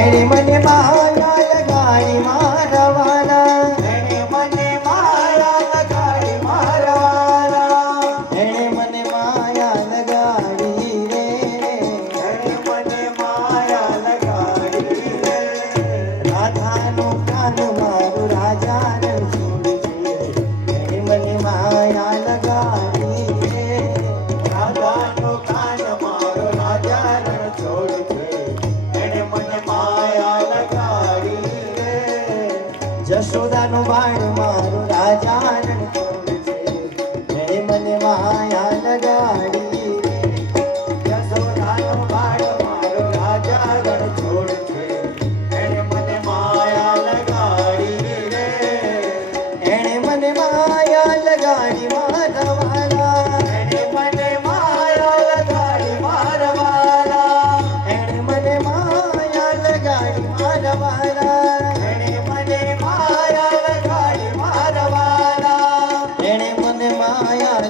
એણે મને માયા લગાડી મારવાના એણે મને માયા લગાડી મારવાના એણે મને માયા લગાડી રે. એણે મને માયા લગાડી રે. રાધાનું કાન મારું રાજા જશોદાનું બાળ મારું રાજા છે? મને માયા લગાડી રે. યશોદાનો બાળ મારો રાજા રણછોડ છે? એણે મને માયા લગાડી રે. એણે મને માયા લગાડી મારવાના মায়া